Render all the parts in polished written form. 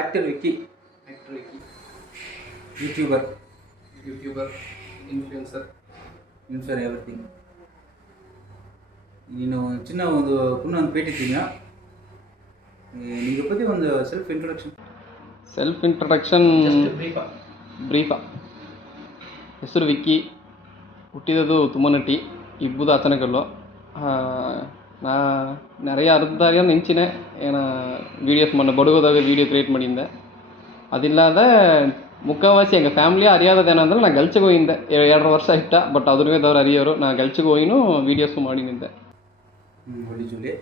Actor Vicky, YouTuber, influencer everything. ನೀನು ಚಿನ್ನ ಒಂದು ಪುನಃ ಒಂದು ಭೇಟಿದ್ದೀನ, ನಿಮಗೆ ಪற்றி ಒಂದು ಸೆಲ್ಫ್ ಇಂಟ್ರೊಡಕ್ಷನ್ ಬ್ರೀಫಾ. ಹೆಸರು ವಿಕ್ಕಿ, ಹುಟ್ಟಿದದು ತುಮ್ಮನಟ್ಟಿ, ಇಬ್ಬುದು ಅಚನಕಲ್ಲು. நான் நிறைய அறுபதாயிரம் நினச்சினேன். ஏன்னா வீடியோஸ் பண்ண படுவதாக வீடியோ க்ரியேட் பண்ணியிருந்தேன். அது இல்லாத ಮುಖ್ಯವಾಸಿ ಎಂಗೆ ಫ್ಯಾಮಿಲಿ ಅರಿಯಾದದೇನಂದ್ರೆ ನಾನು ಗಲ್ಚಿಗೆ ಹೋಗಿದ್ದೆ 2.5 ವರ್ಷ ಇಟ್ಟ. ಬಟ್ ಅದ್ರವೇದವ್ರು ಅರಿಯೋರು, ನಾನು ಗಲ್ಚಿಗೆ ಹೋಗಿನೂ ವೀಡಿಯೋಸು ಮಾಡಿನಿದ್ದೆ. ಒಳ್ಳೆ ಜೊಲಿ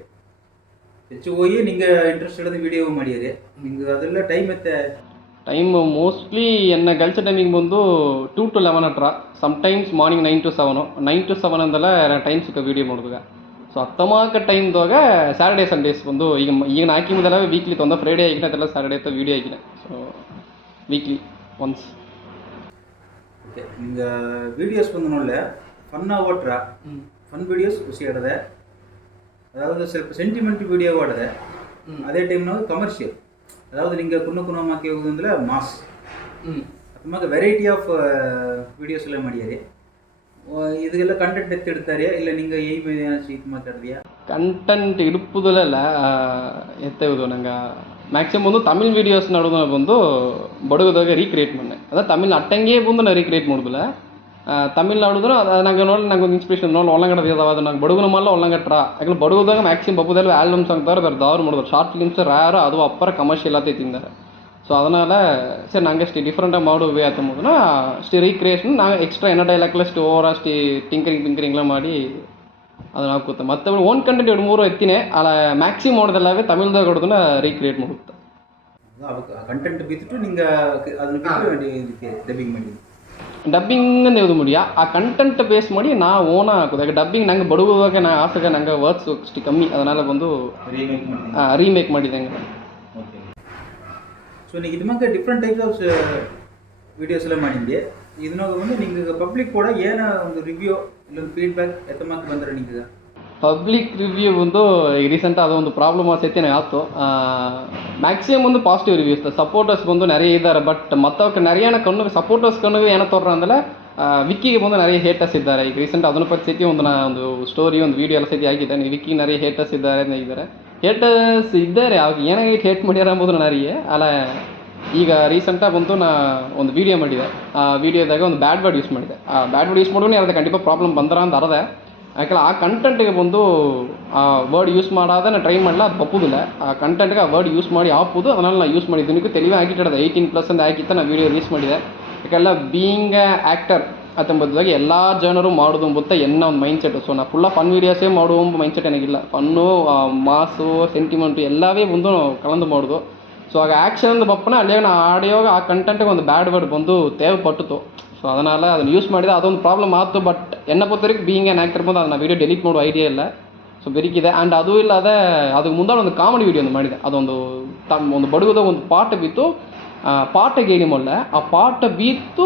ಹೆಚ್ಚು ಹೋಗಿ ನಿಂಗೆ ಇಂಟ್ರೆಸ್ಟ್ ಇಲ್ಲದ ವೀಡಿಯೋ ಮಾಡಿಯರಿ ನಿಂಗೆ ಅದೆಲ್ಲ ಟೈಮ್ ಮೋಸ್ಟ್ಲಿ ಎನ್ನ ಗಲ್ಚ ಟೈಮಿಗೆ ಬಂದು 2 to 11 ಹತ್ರ. ಸಮ್ಟೈಮ್ಸ್ ಮಾರ್ನಿಂಗ್ 9 to 7 9 to 7 ಅಂದಲ್ಲ ಟೈಮ್ ಸಿಕ್ಕ ವೀಡಿಯೋ ಮಾಡಿದಾಗ. ಸೊ ಹತ್ತಮಾಕ ಟೈಮ್ದಾಗ ಸ್ಯಾಟರ್ಡೇ ಸಂಡೇಸ್ ಬಂದು ಈಗ ಹಾಕಿದ್ದೆಲ್ಲ ವೀಕ್ಲಿ ತೊಂದ ಫ್ರೈಡೇ ಆಗಿನ ಅದೆಲ್ಲ ಸ್ಯಾಟರ್ಡೇ ತ ವೀಡಿಯೋ ಆಗಿನ. So weekly once. ಓಕೆ, ನಿಂಗೆ வீடியோஸ் வந்து ನೋಡல ஃபன்னாக ஓட்டுறா. ஃபன் வீடியோஸ் ಖುಷಿ ಆಡದೆ, அதாவது ಸ್ವಲ್ಪ ಸೆಂಟಿಮೆಂಟ್ வீடியோ ಆಡದೆ. ಅದೇ ಟೈಮ್ನಾಗ ಕಮರ್ಷಿಯಲ್, அதாவது நீங்கள் ಕುನ್ನ ಮಾಕಿ ಹೋಗೋದಂದ್ರೆ ಮಾಸ್ ಅದ್ಮಾಗ ವೆರೈಟಿ ಆಫ್ ವೀಡಿಯೋಸ್ ಎಲ್ಲ ಮಾಡಿಯಾರಿ. ಇದೆಲ್ಲ ಕಂಟೆಂಟ್ ಎತ್ತಿಡ್ತಾರೆ ಇಲ್ಲ ನಿಂಗೆ ಇದು ಮಾತಾಡಿದ್ಯಾ? ಕಂಟೆಂಟ್ ಇಡುವುದಿಲ್ಲ ಎತ್ತುವುದು ನಂಗೆ ಮ್ಯಾಕ್ಸಿಮಮ್ ಒಂದು ತಮಿಳ್ ವೀಡಿಯೋಸ್ ನಡುವೆ ಬಂದು ಬಡಗದಾಗ ರೀಕ್ರಿಯೇಟ್ ಮಾಡಿ. ಅದ ತಮಿಳ್ ಅಟ್ಟಂಗೆ ಬಂದು ನಾನು ರೀಕ್ರಿಯೇಟ್ ಮಾಡೋದಿಲ್ಲ. ತಮಿಳ್ ಆಡಿದ್ರು ಅದು ನಂಗೆ ನೋಡಿ ನಂಗೆ ಒಂದು ಇನ್ಸ್ಪಿರೇಷನ್ ನೋಡಿ ಒಳಗಡೆ ಇದಾವೆ. ಅದು ನಂಗೆ ಬಡಗನ ಮಲ್ಲ ಒಳಗಟ್ರ ಯಾಕಂದ್ರೆ ಬಡಗದಾಗ ಮ್ಯಾಕ್ಸಿಮಮ್ ಬಬ್ಬುದಲ್ಲಿ ಆಲ್ಬಮ್ಸ್ ಅಂತಾರೆ ಬೇರೆ ದವ್ರು ಮಾಡಿದ್ರು. ಶಾರ್ಟ್ ಫಿಲಿಮ್ಸ್ ರ್ಯಾರು ಅದು ಅಪ್ಪರ ಕಮರ್ಷಿಯಲ್ ಆತೈ ತಿಂದಾರೆ. ஸோ அதனால் சரி நாங்கள் டிஃப்ரெண்ட்டாக ಮಾಡುವೆ ಅಂತಂಬೋದನ್ನ ರೀಕ್ರಿಯೇಷನ್ நாங்கள் ಎಕ್ಸ್ಟ್ರಾ ಏನೋ ಡೈಲಾಗ್ಲ ಓವರ್ ಟಿಂಕರಿಂಗ್லாம் ಮಾಡಿ ಅದನ್ನು ಹಾಕುತ್ತೆ. ಮತ್ತೆ ಓನ್ ಕಂಟೆಂಟ್ 2-3 ಎತ್ತಿನೇ ಅಲ್ಲ ಮ್ಯಾಕ್ಸಿಮಮ್ ಮಾಡೋದಲ್ಲವೇ ತಮಿಳ್ದಾಗ ಹೊಡೆದನ್ನ ರೀಕ್ರಿಯೇಟ್ ಮಾಡುತ್ತೆ. ಕಂಟೆಂಟ್ ಬಿಟ್ಟು ನಿಂಗೆ ಅದನ್ನು ಡಬ್ಬಿಂಗ್ ಮಾಡಿ ಡಬ್ಬಿಂಗ್ ಅಂತ ಮುಡಿಯಾ ಆ ಕಂಟೆಂಟ್ ಬೇಸ್ ಮಾಡಿ ನಾ ಓನ ಹಾಕೋದು. ಯಾಕೆ ಡಬ್ಬಿಂಗ್ ನಂಗೆ ಬಡುವಾಗ ನಾ ಆಸೆಗೆ ನಂಗೆ ವರ್ಡ್ಸ್ ಅಷ್ಟು ಕಮ್ಮಿ, ಅದನ್ನೆಲ್ಲ ಬಂದು ರೀಮೇಕ್ ಮಾಡಿದೆ ಹಂಗೆ. ಸೊ ನೀವು ಇದು ಡಿಫ್ರೆಂಟ್ ಟೈಪ್ಸ್ ಆಫ್ ವೀಡಿಯೋಸ್ ಎಲ್ಲ ಮಾಡಿದ್ದೆ. ಇದನ್ನಾಗ ಬಂದು ನಿಂಗೆ ಪಬ್ಲಿಕ್ ಕೂಡ ಏನೋ ಒಂದು ರಿವ್ಯೂ ಇಲ್ಲೊಂದು ಫೀಡ್ಬ್ಯಾಕ್ ಎತ್ತಮಾಕ್ ಬಂದ್ರೆ ನಿಂಗೆ ಪಬ್ಲಿಕ್ ರಿವ್ಯೂ ಬಂದು ಈಗ ರೀಸೆಂಟಾக ಅದು ಒಂದು ಪ್ರಾಬ್ಲಮ್ ಆಸೈತೆ ಆಯ್ತು. ಮ್ಯಾಕ್ಸಿಮಮ್ ಒಂದು ಪಾಸಿಟಿವ್ ರಿವ್ಯೂಸ್ ಸಪೋರ್ಟರ್ಸ್ ಬಂದು நிறைய ಇದ್ದಾರೆ. ಬಟ್ ಮತ್ತವಕ್ಕೆ நிறைய ಕಣ್ಣು ಸಪೋರ್ಟರ್ಸ್ ಕಣ್ಣಿಗೆ ಏನೋ ತೋರ್ರ ಅಂದ್ರೆ ವಿಕ್ಕಿಗೆ ಬಂದು நிறைய ಹೇಟರ್ಸ್ ಇದ್ದಾರೆ. ಈಗ ರೀಸೆಂಟ್ ಅದನ್ನು ಪರಿಸ್ಥಿತಿ ಒಂದು ಸ್ಟೋರಿ ಒಂದು ವೀಡಿಯೋ ಎಲ್ಲ ಸತಿ ಆಗಿದೆ. ವಿಕ್ಕಿಗೆ நிறைய ಹೇಟರ್ಸ್ ಇದ್ದಾರೆ ಇದ್ದಾರೆ. ಹೇಟರ್ಸ್ ಇದ್ದಾರೆ ಅವ್ರಿಗೆ ಏನಾಗಿ ಹೇಟ್ ಮಾಡ್ಯಾರ ಅಂಬೋದು ನನಗೆ ಅಲ್ಲ. ಈಗ ರೀಸೆಂಟಾಗಿ ಬಂತು ನಾ ಒಂದು ವೀಡಿಯೋ ಮಾಡಿದೆ. ಆ ವೀಡಿಯೋದಾಗ ಒಂದು ಬ್ಯಾಡ್ ವರ್ಡ್ ಯೂಸ್ ಮಾಡಿದೆ. ಆ ಬ್ಯಾಡ್ ವರ್ಡ್ ಯೂಸ್ ಮಾಡೋಣ ಯಾರದ ಖಂಡಿತ ಪ್ರಾಬ್ಲಮ್ ಬಂದ್ರ ಅಂತ ಅರದೆ. ಯಾಕಂದ್ರೆ ಆ ಕಂಟೆಂಟಿಗೆ ಬಂದು ಆ ವರ್ಡ್ ಯೂಸ್ ಮಾಡೋದ ನಾನು ಟ್ರೈ ಮಾಡಲ್ಲ, ಅದು ಬಪ್ಪುದಿಲ್ಲ. ಆ ಕಂಟೆಂಟ್ಗೆ ಆ ವರ್ಡ್ ಯೂಸ್ ಮಾಡಿ ಹಾಕೋದು, ಅದನ್ನೆಲ್ಲ ನಾನು ಯೂಸ್ ಮಾಡಿದ್ದು ತಿಳಿವೇ ಆಗಿಟ್ಟಿರೋದು 18+ ಅಂತ ಹಾಕಿತ್ತು ನಾನು ವೀಡಿಯೋ ರಿಲೀಸ್ ಮಾಡಿದೆ. ಯಾಕೆಲ್ಲ ಬೀಯಿಂಗ್ ಆ್ಯಕ್ಟರ್ ಅತ್ತಂಬುದಾಗಿ ಎಲ್ಲ ಜನರು ಮಾಡೋದು ಎಂಬುತ್ತ ಎನ್ನ ಒಂದು ಮೈಂಡ್ ಸೆಟ್. ಸೊ ನಾ ಫುಲ್ಲ ಫನ್ ವೀಡಿಯೋಸೇ ಮಾಡುವ ಮೈಂಡ್ ಸೆಟ್ ಏನಾಗಿಲ್ಲ. ಫನ್ನು ಮಾಸು ಸೆಂಟಿಮೆಂಟು ಎಲ್ಲವೇ ಬಂದು ಕಲಂದು ಮಾಡೋದು. ಸೊ ಆಗ ಆ್ಯಕ್ಷನ್ ಬಪ್ಪನ ಅಲ್ಲೇ ನಾ ಆಡಿಯೋಗ ಆ ಕಂಟೆಂಟಿಗೆ ಒಂದು ಬ್ಯಾಡ್ ವರ್ಡ್ ಬಂದು ತೇವಪಟ್ಟಿತು. ಸೊ ಅದನ್ನೆಲ್ಲ ಅದನ್ನು ಯೂಸ್ ಮಾಡಿದೆ, ಅದೊಂದು ಪ್ರಾಬ್ಲಮ್ ಆಯ್ತು. ಬಟ್ ಎನ್ನ ಪೊತ್ತರಿಗೆ ಬೀಯಿಂಗ್ ಆ್ಯನ್ ಆ್ಯಕ್ಟರ್ ಬಂದು ಅದನ್ನು ವೀಡಿಯೋ ಡೆಲೀಟ್ ಮಾಡೋ ಐಡಿಯಾ ಇಲ್ಲ. ಸೊ ಬೆರಿಕಿದೆ. ಆ್ಯಂಡ್ ಅದು ಇಲ್ಲದೆ ಅದಕ್ಕೆ ಮುಂದೆ ಒಂದು ಕಾಮಿಡಿ ವೀಡಿಯೋ ಒಂದು ಮಾಡಿದೆ. ಅದೊಂದು ಒಂದು ಬಡಗುದಾಗ ಒಂದು ಪಾಠ ಬಿತ್ತು. ಪಾಠ ಗೇಣಿ ಮಾಡಲ ಆ ಪಾಠ ಬೀತ್ತು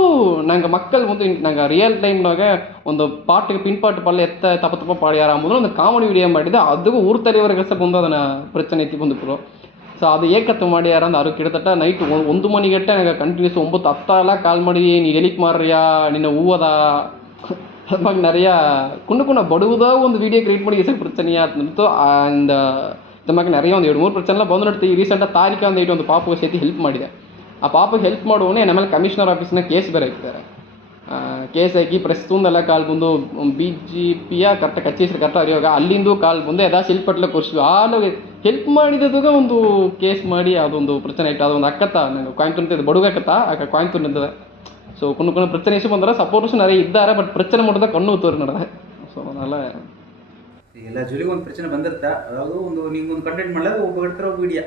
ನಂಗೆ ಮಕ್ಕಳು ಬಂದು ನಂಗೆ ರಿಯಲ್ ಟೈಮ್ನಾಗ ಒಂದು ಪಾಠಕ್ಕೆ ಪಿನ್ಪಾಟ್ ಪಲ್ಲೆ ತಪ್ಪ ಪಾಡ್ಯಾರ ಅಂಬುದು ಒಂದು ಕಾಮಿಡಿ ವಿಡಿಯೋ ಮಾಡಿದೆ. ಅದಕ್ಕೂ ಊರು ತಲೆಯವರೆಗೆ ಸಹ ಬಂದು ಅದನ್ನು ಪ್ರಚನೆ ಎತ್ತಿ ಬಂದುಬಿಟ್ರು. ಸೊ ಅದು ಏಕತ್ತು ಮಾಡ್ಯಾರ ಅಂದ್ರೆ ಅದು ಕಿಡತಟ್ಟ ನೈಟ್ 1 ಮಣಿಗಟ್ಟೆ ನಂಗೆ ಕಂಟಿನ್ಯೂಸ್ 9-10 ಎಲ್ಲ ಕಾಲ್ ಮಾಡಿ ನೀ ಎಲಿಕ್ ಮಾರ್ರಿಯಾ ನಿನ್ನ ಹೂವದ ಅದ್ಮಾಗ நிறைய ಕುಣ್ಣ ಬಡುವುದಾಗ ಒಂದು ವೀಡಿಯೋ ಕ್ರಿಯೇಟ್ ಮಾಡಿ ಹೆಸರು ಪ್ರಚನೆ ಆಯ್ತು. ಅಂಡ್ ಅದ್ಮಾಗ நிறைய ಒಂದು 2-3 ಪ್ರಚನೆ ಬಂದು ನಡ್ತೀವಿ. ರೀಸೆಂಟಾಗಿ ತಾರೀಖಾ ಒಂದು ಪಾಪು ಸೇತಿ ಹೆಲ್ಪ್ ಮಾಡಿದೆ. ಆ ಪಾಪಗೆ ಹೆಲ್ಪ್ ಮಾಡುವನೇ ನಮ್ಮಲ್ಲಿ ಕಮಿಷನರ್ ಆಫೀಸ್ನ ಕೇಸ್ ಬೇರೆ ಹಾಕ್ತಾರೆ. ಕೇಸ್ ಹಾಕಿ ಪ್ರಸ್ತುತಂದೆಲ್ಲ ಕಾಲ್ ಬಂದು BJPಯ ಕರೆಕ್ಟಾಗಿ ಕಚ್ಚೇಸಿ ಕರೆಕ್ಟ್ ಅರಿಯೋಗ ಅಲ್ಲಿಂದು ಕಾಲ್ ಬಂದು ಯದಾ ಶಿಲ್ಪಟ್ಲ ಕೊರ್ಸಿದ್ವಿ ಆಲೂ ಹೆಲ್ಪ್ ಮಾಡಿದಾಗ ಒಂದು ಕೇಸ್ ಮಾಡಿ ಅದೊಂದು ಪ್ರಚನೆ ಇಟ್ಟು ಅದೊಂದು ಅಕ್ಕತ್ತ ನಂಗೆ ಕೊಯಂತೂರು ಬಡುಗಕ್ಕತ್ತ ಆಗ ಕೊಯಂತೂರು ನಿಂತದೆ. ಸೊ కొన్ని ಪ್ರಚನೆ ಎಷ್ಟು ಬಂದರೆ ಸಪೋರ್ಟರ್ಸ್ நிறைய ಇದ್ದಾರೆ. ಬಟ್ ಪ್ರಚನೆ ಮಾಡಿದಾಗ ಕಣ್ಣು ತೋರಿ ನಡೆದೆ. ಸೊ ಅದನ್ನೆಲ್ಲ ಎಲ್ಲ ಜೊಲಿಗೆ ಒಂದು ಪ್ರಚನೆ ಬಂದಿರ್ತಾ ಅதாவது ನಿಮ್ಗೊಂದು ಕಂಟೆಂಟ್ ಮಾಡಲಾಗ ಒಬ್ಬ ಹೇಳ್ತಾರೆ ಒಬ್ಬ ವಿಡಿಯೋ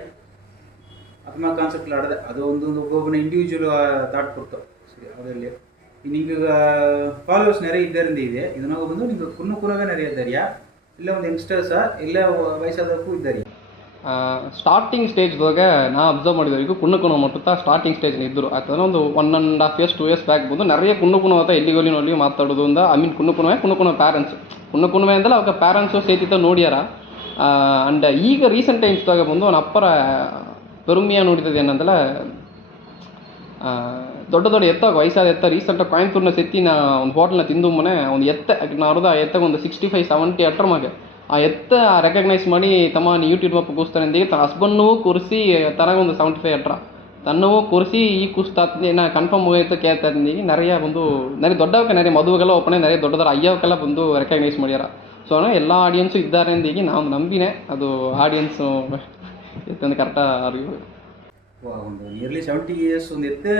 ಅದನ್ನ ಕಾನ್ಸೆಪ್ಟ್ ಆಡದೆ ಅದು ಒಬ್ಬೊಬ್ಬನ ಇಂಡಿವಿಜುವಲ್ ಥಾಟ್ ಕೊಡ್ತು. ಸರಿ ಅದರಲ್ಲಿ ನಿಂಗೆ ಫಾಲೋವರ್ಸ್ நிறைய ಇದ್ದಾರಿಂದ ಇದೆ ಇದನ್ನಾಗ ಬಂದು ನಿಂಗೆ ಕುನ್ನಗ நிறைய ಇದ್ದಾರಿಯಾ ಇಲ್ಲ ಒಂದು ಯಂಗ್ಸ್ಟರ್ಸಾ ಇಲ್ಲ ವಯಸ್ಸಾದಕ್ಕೂ ಇದ್ದಾರೆ? ಸ್ಟಾರ್ಟಿಂಗ್ ಸ್ಟೇಜ್ದಾಗ ನಾ ಅಬ್ಸರ್ವ್ ಮಾಡಿದವರಿಗೂ ಕುಣ್ಣು ಮಟ್ಟುತ್ತಾ ಸ್ಟಾರ್ಟಿಂಗ್ ಸ್ಟೇಜ್ ಇದ್ದರು. ಯಾಕಂದ್ರೆ ಒಂದು 1.5 years 2 years ಬ್ಯಾಕ್ ಬಂದು நிறைய ಕುಣ್ಣುತ್ತ ಎಲ್ಲಿಗೋಲಿ ಮಾತಾಡೋದು ಅಂದ ಐ ಮೀನ್ ಕುಣ್ಣುಕುಣವೆ ಪ್ಯಾರೆಂಟ್ಸ್ ಕುಣ್ಣುಕುಣವೆ ಅಂದಲ್ಲ ಅವಾಗ ಪ್ಯಾರೆಂಟ್ಸು ಸೇತಿತ್ತ ನೋಡ್ಯಾರ. ಆ್ಯಂಡ್ ಈಗ ರೀಸೆಂಟ್ ಟೈಮ್ಸ್ದಾಗ ಬಂದು ಅವನ ಅಪ್ಪರ ಪೆರುಮಿಯಾ ನೋಡಿದ್ದು ಏನಂದ್ರೆ ದೊಡ್ಡ ದೊಡ್ಡ ಎತ್ತ ವಯಸ್ಸಾದ ಎತ್ತ ರೀಸೆಂಟಾಗಿ ಕೊಯಂಬತ್ತೂರಿನ ಸೆತ್ತಿ ನಾ ಒಂದು ಹೋಟ್ಲ್ನ ತಿಂದು ಮೊನ್ನೆ ಒಂದು ಎತ್ತ ನಾರ್ದ ಆ ಎತ್ತಗೆ ಒಂದು 65-70 ಅಟ್ರ ಮಗೆ ಆ ಎತ್ತ ರೆಕಗ್ನೈಸ್ ಮಾಡಿ ತಮ್ಮ ಯೂಟ್ಯೂಬ್ ಅಪ್ಪ ಕೂಸ್ತಾರೆ ಅಂದಿಗೆ ಹಸ್ಬಂಡ್ನೂ ಕೂರಿಸಿ ತನಗೆ ಒಂದು 75 ಅಟ್ರ ತನ್ನವೂ ಕೂರಿಸಿ ಈ ಕೂಸ್ತಾತ್ನಿ ನಾ ಕನ್ಫರ್ಮ್ ಹೋಗೈತೆ ಕೇಳ್ತಾ ಇದ್ದೀನಿ நிறைய ಬಂದು நிறைய ದೊಡ್ಡವಕ್ಕೆ நிறைய ಮದುವೆಗೆಲ್ಲ ಓಪನೆ நிறைய ದೊಡ್ಡದರ ಅಯ್ಯವಕ್ಕೆಲ್ಲ ಬಂದು ರೆಕಗ್ನೈಸ್ ಮಾಡ್ಯಾರ. ಸೊ ಎಲ್ಲ ಆಡಿಯನ್ಸು ಇದ್ದಾರೆ ಅಂದಿಗೆ ನಾವು ನಂಬಿನೇ ಅದು ಆಡಿಯನ್ಸು ಎತ್ತಂದು ಕರೆಕ್ಟಾಗಿ ಅರಿವು ಒಂದು ನಿಯರ್ಲಿ 70 ಇಯರ್ಸ್ ಒಂದು ಎತ್ತೆ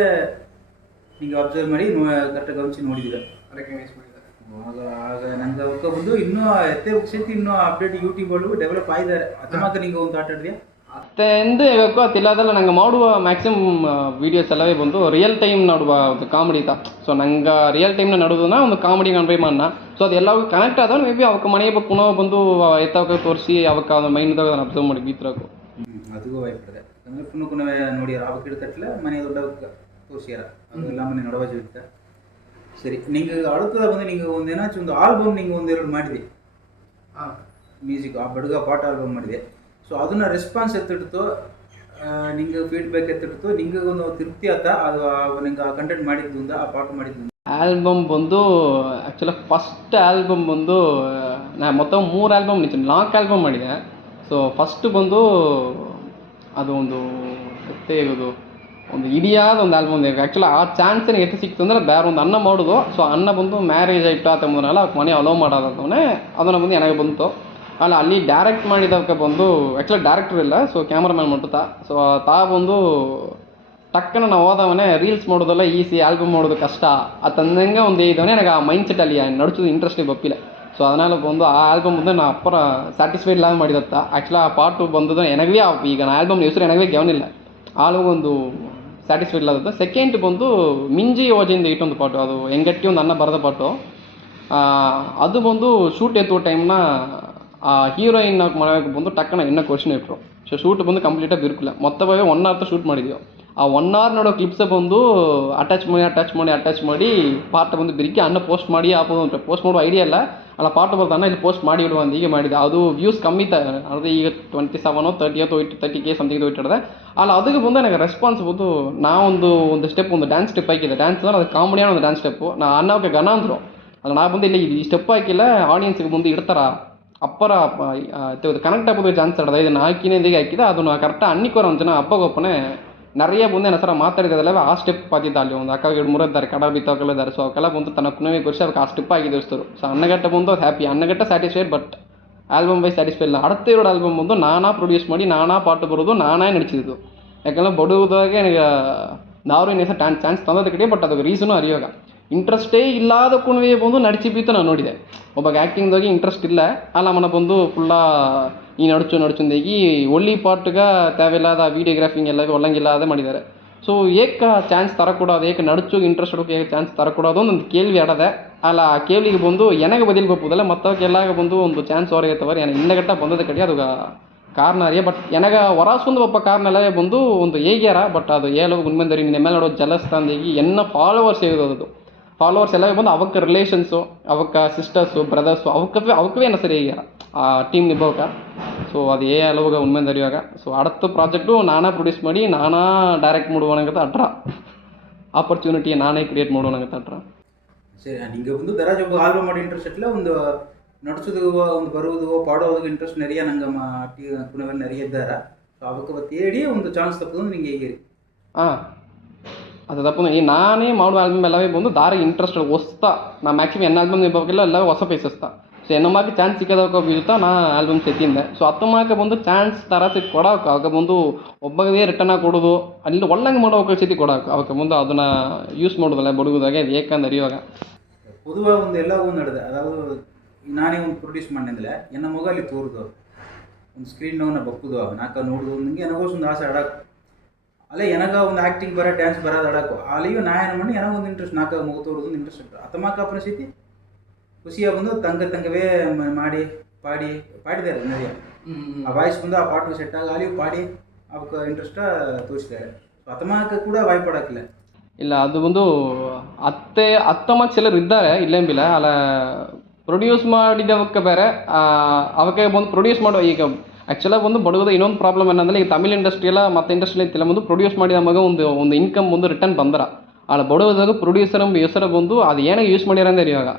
நீங்கள் ಅಬ್ಸರ್ವ್ ಮಾಡಿ ಕರೆಕ್ಟಾಗಿ ಗಮನಿಸಿ ನೋಡಿದ್ದೀರ, ರೆಕಗ್ನೈಸ್ ಮಾಡಿದ್ದಾರೆ. ಆಗ ನಂಗೆ ಅವಕ್ಕೆ ಬಂದು ಇನ್ನೂ ಎತ್ತೆ ಸೇತಿ ಇನ್ನೂ ಅಪ್ಡೇಟ್ ಯೂಟ್ಯೂಬ್ ಡೆವಲಪ್ ಆಗಿದ್ದಾರೆ. ಅತ್ತಮಾಕ ನೀವು ಒಂದು ಆಟ ಆಡಿದ್ಯಾ ಅತ್ತೆಂದು ಹೇಳಬೇಕು ಅದಿಲ್ಲದಲ್ಲ ನಂಗೆ ಮಾಡುವ ಮ್ಯಾಕ್ಸಿಮಮ್ ವೀಡಿಯೋಸ್ ಎಲ್ಲವೇ ಬಂದು ರಿಯಲ್ ಟೈಮ್ ನಡುವ ಒಂದು ಕಾಮಿಡಿ ತಾ. ಸೊ ನಂಗೆ ರಿಯಲ್ ಟೈಮ್ನ ನಡುವುದನ್ನ ಒಂದು ಕಾಮಿಡಿ ಕನ್ವೇ ಮಾಡೋಣ. ಸೊ ಅದೆಲ್ಲವೂ ಕನೆಕ್ಟ್ ಆದ ಮೇ ಬಿ ಅವಕ್ಕೆ ಮನೆಗೆ ಪುನಃ ಬಂದು ಎತ್ತವಕ್ಕೆ ತೋರಿಸಿ ಅವಕ್ಕೆ ಅದು ಮೈಂಡ್ದಾಗ ಅದನ್ನು ಅಬ್ಸರ್ವ್ ಮಾಡಿ ಬೀತ್ರಕು ಅದು ಭಯಪಡ್ದೆ ಅಂದರೆ ಪುನಃ ನೋಡಿಯಾರ ಅವಕ್ಕೆ ಇಡ್ತಟ್ಲೆ ಮನೆ ದೊಡ್ಡವಕ್ಕೆ ತೋರಿಸ್ಯಾರ ಅದೆಲ್ಲ ಮನೆ ನಡವಾಜು ಇರುತ್ತೆ. ಸರಿ ನಿಂಗೆ ಅಳುತ್ತದ ಬಂದು ನಿಂಗೆ ಒಂದು ಏನಾಚು ಒಂದು ಆಲ್ಬಮ್ ನಿಂಗೆ ಒಂದೆರಡು ಮಾಡಿದೆ ಮ್ಯೂಸಿಕ್ ಆ ಬಡುಗ ಪಾಟ್ ಆಲ್ಬಮ್ ಮಾಡಿದೆ. ಸೊ ಅದನ್ನು ರೆಸ್ಪಾನ್ಸ್ ಎತ್ತಿಡ್ತು, ನಿಂಗೆ ಫೀಡ್ಬ್ಯಾಕ್ ಎತ್ತಿಡ್ತು, ನಿಂಗೆ ಒಂದು ತೃಪ್ತಿ ಆತ ಅದು ನಿಂಗೆ ಆ ಕಂಟೆಂಟ್ ಮಾಡಿದ್ದು ಆ ಪಾಟ್ ಮಾಡಿದ್ದು. ಆಲ್ಬಮ್ ಬಂದು ಆ್ಯಕ್ಚುಲಿ ಫಸ್ಟ್ ಆಲ್ಬಮ್ ಬಂದು ನಾ ಮೊತ್ತ 3 ಆಲ್ಬಮ್ ನಿಂತೀನಿ, ಲಾಂಗ್ ಆಲ್ಬಮ್ ಮಾಡಿದೆ. ಸೊ ಫಸ್ಟ್ ಬಂದು ಅದು ಒಂದು ಎತ್ತೇಗೋದು ಒಂದು ಇಡಿಯಾದ ಒಂದು ಆಲ್ಬಮ್ ಆ್ಯಕ್ಚುಲಿ ಆ ಚಾನ್ಸ್ ನನಗೆ ಎತ್ತು ಸಿಕ್ತು ಅಂದರೆ ಬೇರೆ ಒಂದು ಅನ್ನ ಮಾಡೋದು. ಸೊ ಅನ್ನ ಬಂದು ಮ್ಯಾರೇಜ್ ಆಯ್ತು ಆತಂಬುದನಲ್ಲ ಅವ್ಕೆ ಮನೆ ಅಲೋ ಮಾಡೋದಂತವೇ ಅದನ್ನು ಬಂದು ನನಗೆ ಬಂತು. ಅಲ್ಲ ಅಲ್ಲಿ ಡೈರೆಕ್ಟ್ ಮಾಡಿದವಕ್ಕೆ ಬಂದು ಆ್ಯಕ್ಚುಲಿ ಡೈರೆಕ್ಟ್ರ್ ಇಲ್ಲ, ಸೊ ಕ್ಯಾಮ್ರಾಮ್ಯಾನ್ ಮಾಡ್ತಾ. ಸೊ ಬಂದು ಟಕ್ಕನ ನಾವು ಹೋದವನೇ ರೀಲ್ಸ್ ಮಾಡೋದಲ್ಲ ಈಸಿ, ಆಲ್ಬಮ್ ಮಾಡೋದು ಕಷ್ಟ ಅತಂದಂಗೆ ಒಂದು ಇದವನೇ ನನಗೆ ಆ ಮೈಂಡ್ ಸೆಟ್ಟಲ್ಲಿ ನಡ್ಸೋದು ಇಂಟ್ರೆಸ್ಟಿಗೆ ಬಪ್ಪಿಲ್ಲ. ಸೊ ಅದನ್ನೆಲ್ಲ ಬಂದು ಆ ಆಲ್ಬಮ್ ಬಂದು ನಾ ಅಪ್ಪರ ಸ್ಯಾಟಿಸ್ಫೈಡ್ ಲಾಗ್ ಮಾಡಿದತ್ತ. ಆ್ಯಕ್ಚುಲಿ ಆ ಪಾಟು ಬಂದದ್ದು ನನಗೇ ಈಗ ನಾ ಆಲ್ಬಮ್ ಹೆಸರು ನನಗೇ ಗೆವನಿಲ್ಲ, ಆಲ್ಬಮ್ ಒಂದು ಸ್ಯಾಟಿಸ್ಫೈಡ್ ಇಲ್ಲದ. ಸೆಕೆಂಡ್ ಬಂದು ಮಿಂಜಿ ಯೋಜೆಯಿಂದ ಇಟ್ಟೊಂದು ಪಾಟು, ಅದು ಹೆಂಗಟ್ಟಿ ಒಂದು ಅನ್ನ ಬರೆದ ಪಾಟು. ಅದು ಬಂದು ಶೂಟ್ ಎತ್ತುವ ಟೈಮ್ನ ಆ ಹೀರೋಯಿನ್ ಮಾಡೋಕ್ಕೆ ಬಂದು ಟಕ್ಕನ ಇನ್ನೂ ಕ್ವಶನ್ ಇಟ್ಟರು. ಸೊ ಶೂಟ್ ಬಂದು ಕಂಪ್ಲೀಟಾಗಿ ಬಿರುಕಿಲ್ಲ, ಮೊತ್ತವಾಗಿ 1 hour ಶೂಟ್ ಮಾಡಿದ್ವಿ. ಆ 1 hour ನೋಡೋ ಕ್ಲಿಪ್ಸೇ ಬಂದು ಅಟ್ಯಾಚ್ ಮಾಡಿ ಪಾರ್ಟ್ ಬಂದು ಬಿರಿಕಿ ಅನ್ನ ಪೋಸ್ಟ್ ಮಾಡಿ ಹಾಕೋದು. ಪೋಸ್ಟ್ ಮಾಡೋ ಐಡಿಯಾ ಇಲ್ಲ ಅಲ್ಲ, ಪಾರ್ಟ್ ಬರ್ತಾನೆ ಇಲ್ಲಿ ಪೋಸ್ಟ್ ಮಾಡಿ ಇಡುವ ಅಂತ ಹೀಗೆ ಮಾಡಿದೆ. ಅದು ವ್ಯೂಸ್ ಕಮ್ಮಿ ಅದು ಈಗ 27-30K ಸಮಥಿಂಗ್ ಇಟ್ಟಿದೆ ಅಲ್ಲ. ಅದಕ್ಕೆ ಬಂದು ನನಗೆ ರೆಸ್ಪಾನ್ಸ್ ಬಂದು ಒಂದು ಸ್ಟೆಪ್ ಒಂದು ಡ್ಯಾನ್ಸ್ ಸ್ಟೆಪ್ ಹಾಕಿದೆ. ಡ್ಯಾನ್ಸ್ ಅಂದ್ರೆ ಅದು ಕಾಮಿಡಿயான ಒಂದು ಡ್ಯಾನ್ಸ್ ಸ್ಟೆಪ್ಪು. ನಾ ಅನ್ನೋಕ್ಕೆ ಗನ ಅಂದರು ಅಲ್ಲ, ನಾ ಬಂದು ಇಲ್ಲಿ ಈ ಸ್ಟೆಪ್ ಹಾಕಿಲ್ಲ ಆಡಿಯನ್ಸ್ಗೆ ಬಂದು ಇಡ್ತಾರ ಅಪ್ಪರ ಕನೆಕ್ಟ್ ಆಗೋದು ಚಾನ್ಸ್ ಇಡೋದು. ಇದನ್ನು ಹಾಕಿನೇಂದಿಗೆ ಹಾಕಿದೆ ಅದನ್ನು ಕರೆಕ್ಟಾಗಿ ಅನ್ನಿಕೋರ ಒಂದು ಜನ ಅಪ್ಪಗೊಪ್ಪನೇ நிறைய ಬಂದು ನನ್ನ ಸರ ಮಾತಾಡಿದಲ್ಲ ಆ ಸ್ಟೆಪ್ ಪಾತಿದ್ದ. ಅಲ್ಲಿ ಒಂದು ಅಕ್ಕ 2-3 ಇದ್ದಾರೆ, ಕಡ ಬಿತ್ತವಕ್ಕೆಲ್ಲ ಸೊ ಅವಕ್ಕೆಲ್ಲ ಬಂದು ತನ್ನ ಕುನವಿ ಕೊರಿಸಿ ಅದಕ್ಕೆ ಆ ಸ್ಟೆಪ್ ಆಗಿ ತೋರಿಸ್ತಾರೆ. ಸೊ ಅನ್ನಗಟ್ಟ ಬಂದು ಅದು ಹ್ಯಾಪಿ, ಅನ್ನಗಟ್ಟ ಸ್ಯಾಟಿಸ್ಫೈಡ್, ಬಟ್ ಆಲ್ಬಮ್ ಬೈ ಸ್ಯಾಟಿಸ್ಫೈ ಇಲ್ಲ. அடுத்த ಇರೋ ಆಲ್ಬಮ್ ಬಂದು ನಾನಾ ಪ್ರೊಡ್ಯೂಸ್ ಮಾಡಿ ನಾನಾ ಪಾಟು ಬರೋದು ನಾನೇ ನಡಿಸಿದ್ದು. ಯಾಕಂದರೆ ಬಡುವುದಾಗೆ ನನಗೆ ನಾವು ಇನ್ನೇಸ ಚಾನ್ಸ್ ತಂದದ ಕಡೆ, ಬಟ್ ಅದಕ್ಕೆ ರೀಸನು ಅರಿಯೋಗ ಇಂಟ್ರೆಸ್ಟೇ ಇಲ್ಲದ ಕುಣವೆ ಬಂದು ನಡಿಸಿ ಬೀತು ನಾನು ನೋಡಿದೆ. ಒಬ್ಬ ಆ್ಯಕ್ಟಿಂಗ್ದಾಗಿ ಇಂಟ್ರೆಸ್ಟ್ ಇಲ್ಲ ಅಲ್ಲ ಮನ ಬಂದು ಫುಲ್ಲಾ ಈ ನಡ್ಚುಂದೇಗಿ ಒಳ್ಳಿ ಪಾಟ್ಗೆ ತೇವಿಲ್ಲದ ವೀಡಿಯೋಗ್ರಾಫಿಂಗ್ ಎಲ್ಲ ಒಳ್ಳಂಗಿಲ್ಲದೆ ಮಾಡಿದ್ದಾರೆ. ಸೊ ಏಕ ಚಾನ್ಸ್ ತರಕೊಡೋದು, ಏಕ ನಡ್ಚು ಇಂಟ್ರೆಸ್ಟ್ ಹುಡುಕಿ ಚಾನ್ಸ್ ತರಕೊಡೋದು ಒಂದು ಕೇಳ್ವಿ ಆಡದೆ ಅಲ್ಲ. ಆ ಕೇಳ್ವಿಗೆ ಬಂದು ಎನಗೆ ಬದಿಲ್ ಗೊಪ್ಪುದಲ್ಲ ಮತ್ತವಕ್ಕೆಲ್ಲಾಗ ಬಂದು ಒಂದು ಚಾನ್ಸ್ ಹೊರಗೈತವ್ರು ಏನ ಹಿಂದಗಟ್ಟ ಬಂದದ ಕಡೆ ಅದು ಕಾರಣ ಅರಿಯ. ಬಟ್ ನನಗೆ ಹೊರಸೊಂದು ಒಬ್ಬ ಕಾರಣೆಲ್ಲ ಬಂದು ಒಂದು ಹೇಗ್ಯಾರ, ಬಟ್ ಅದು ಹೇಳೋ ಗುಣ್ಮಂದರಿ ನಿಮ್ಮ ಮೇಲೆ ನೋಡೋ ಜಲಸ್ಥಾನದಾಗಿ ಎನ್ನ ಫಾಲೋವರ್ಸ್ ಹೇಗೋದು ಫಾಲೋವರ್ಸ್ ಎಲ್ಲ ಬಂದು ಅವಕ್ಕೆ ರಿಲೇಷನ್ಸು, ಅವಕ್ಕೆ ಸಿಸ್ಟರ್ಸು, ಬ್ರದರ್ಸು ಅವಕ್ಕವೇ ಏನ ಸರಿ ಆಗ್ಯಾರ ಆ ಟೀಮ್ ನಿಭೋಕ. ಸೊ ಅದು ಅಲವಾಗ ಉಣ್ಮೆಂದು ಅರಿವಾಗ. ಸೊ அடுத்த ಪ್ರಾಜೆಕ್ಟು ನಾನಾ ಪ್ರೊಡ್ಯೂಸ್ ಮಾಡಿ ನಾನಾ ಡೈರೆಕ್ಟ್ ಮಾಡುವನಂಗತ್ತ ಅಟ್ರ ಆಪರ್ಚುನಿಟಿ ನಾನೇ ಕ್ರಿಯೇಟ್ ಮಾಡುವನಂಗತ್ತ ಅಟ್ರ. ಸರಿ ನಿಂಗೆ ಒಂದು ದರಾಜ್ ಒಬ್ಬ ಆಲ್ಬಮ್ ಮಾಡಿ ಇಂಟ್ರೆಸ್ಟ್ ಇಲ್ಲ, ಒಂದು ನಡ್ಸೋದು ಒಂದು ಬರುವುದು ಪಾಡೋದು ಇಂಟ್ರೆಸ್ಟ್ ನೆರೆಯ ನಂಗೆ ಕುನವೆಲ್ಲ ನೆರೆಯ ಇದ್ದಾರ. ಸೊ ಅವಕ್ಕೆ ಬತ್ತೇಡಿ ಒಂದು ಚಾನ್ಸ್ ತಪ್ಪದು ನಿಂಗೆ ಹೇಗೆ ಅದು ತಪ್ಪು ಈ ನಾನೇ ಮಾಡುವ ಆಲ್ಬಮ್ ಎಲ್ಲವೇ ಬಂದು ದಾರಿ ಇಂಟ್ರೆಸ್ಟ್ ಹೊಸ್ತಾ ನಾ ಮ್ಯಾಕ್ಸಿಮಮ್ ಎನ್ನ ಆಲ್ಬಮ್ ನಿಭಾಗಿಲ್ಲ ಎಲ್ಲ ಹೊಸ ಪೈಸಸ್ತಾ. ಸೊ ಎನ್ನಮಾಗಿ ಚಾನ್ಸ್ ಸಿಕ್ಕದಕ್ಕೆ ಬೀಳ್ತಾ ನಾ ಆಲ್ಬಮ್ ಸೆತ್ತಿಂದೆ. ಸೊ ಹತ್ತಮಾಕ ಬಂದು ಚಾನ್ಸ್ ತರ ಸಿಟ್ಟು ಕೊಡೋಕೆ ಅವಕ್ಕೆ ಬಂದು ಒಬ್ಬಗೇ ರಿಟರ್ನ್ ಆಗಿ ಕೊಡೋದು ಅಲ್ಲಿ ಒಳ್ಳಂಗೆ ಮಾಡೋಕೆ ಸ್ಥಿತಿ ಕೊಡೋಕೆ ಅವಕ್ಕೆ ಮುಂದೆ ಅದನ್ನು ಯೂಸ್ ಮಾಡೋದಲ್ಲ ಬಡುವುದಾಗೆ ಅದು ಏಕಂದ್ರೆ ಅರಿಯುವಾಗ பொதுவாக ಒಂದು ಎಲ್ಲ ಒಂದು ನಡೆದೆ. ಅದಾವುದು ನಾನೇ ಒಂದು ಪ್ರೊಡ್ಯೂಸ್ ಮಾಡಿದ್ರೆ ಎನ್ನ ಮಗ ಅಲ್ಲಿ ತೋರುದು ಒಂದು ಸ್ಕ್ರೀನ್ ನೋವು ಬಪ್ಪುದು ನಾಕ ನೋಡುದು ನನಗೆ ನನಗೋಸ್ ಒಂದು ಆಸೆ ಆಡೋಕೆ ಅಲ್ಲೇ ಎನಗ ಒಂದು ಆ್ಯಕ್ಟಿಂಗ್ ಬರೋ ಡ್ಯಾನ್ಸ್ ಬರೋದು ಆಡೋಕು ಅಲ್ಲಿಯೂ ನಾ ಏನು ಮಾಡಿ ನನಗೊಂದು ಇಂಟ್ರೆಸ್ಟ್ ನಾಕ ಮಗು ತೋರೋದು ಇಂಟ್ರೆಸ್ಟ್ ಇಟ್ಟು ಅತಮಾಕ ಪರಿಸ್ಥಿತಿ ಖುಷಿಯಾಗಿ ಬಂದು ತಂಗವೇ ಮಾಡಿ ಪಾಡಿದ್ದಾರೆ நிறைய ಆ ವಾಯ್ಸ್ ಬಂದು ಆ ಪಾಟು ಸೆಟ್ ಆಗಿ ಅಲ್ಲಿಯೂ ಪಾಡಿ ಅವಕ್ಕೆ ಇಂಟ್ರೆಸ್ಟ ತೋರಿಸಿದ್ದಾರೆ. ಸೊ ಅತಮಾಕ ಕೂಡ ವಾಯ್ಪಾಡೋಕ್ಕಿಲ್ಲ ಇಲ್ಲ ಅದು ಬಂದು ಹತ್ತಮಾಕ ಚಿಲ್ಲರು ಇದ್ದಾರೆ ಇಲ್ಲೇಂಬಿಲ್ಲ ಅಲ್ಲ ಪ್ರೊಡ್ಯೂಸ್ ಮಾಡಿದವಕ್ಕೆ ಬೇರೆ ಅವಕ್ಕೆ ಬಂದು ಪ್ರೊಡ್ಯೂಸ್ ಮಾಡೋ ಈಗ ಆ್ಯಕ್ಚುಲಾಗಿ ಒಂದು ಬಡವದ ಇನ್ನೊಂದು ಪ್ರಾಬ್ಲಮ್ ಏನಂದರೆ ಈಗ ತಮಿಳ್ ಇಂಡಸ್ಟ್ರಿ ಎಲ್ಲ ಮತ್ತು ಇಂಡಸ್ಟ್ರಿ ಐತಿಲ್ಲ ಒಂದು ಪ್ರೊಡ್ಯೂಸ್ ಮಾಡಿ ನಮಗೆ ಒಂದು ಇನ್ಕಮ್ ಒಂದು ರಿಟರ್ನ್ ಬಂದರ ಅಲ್ಲಿ ಬಡವದಾಗ ಪ್ರೊಡ್ಯೂಸರ್ ಎಂಬ ಹೆಸರು ಬಂದು ಅದು ಏನಾಗ ಯೂಸ್ ಮಾಡ್ಯಾರ ಅಂದ್ರೆ ಇವಾಗ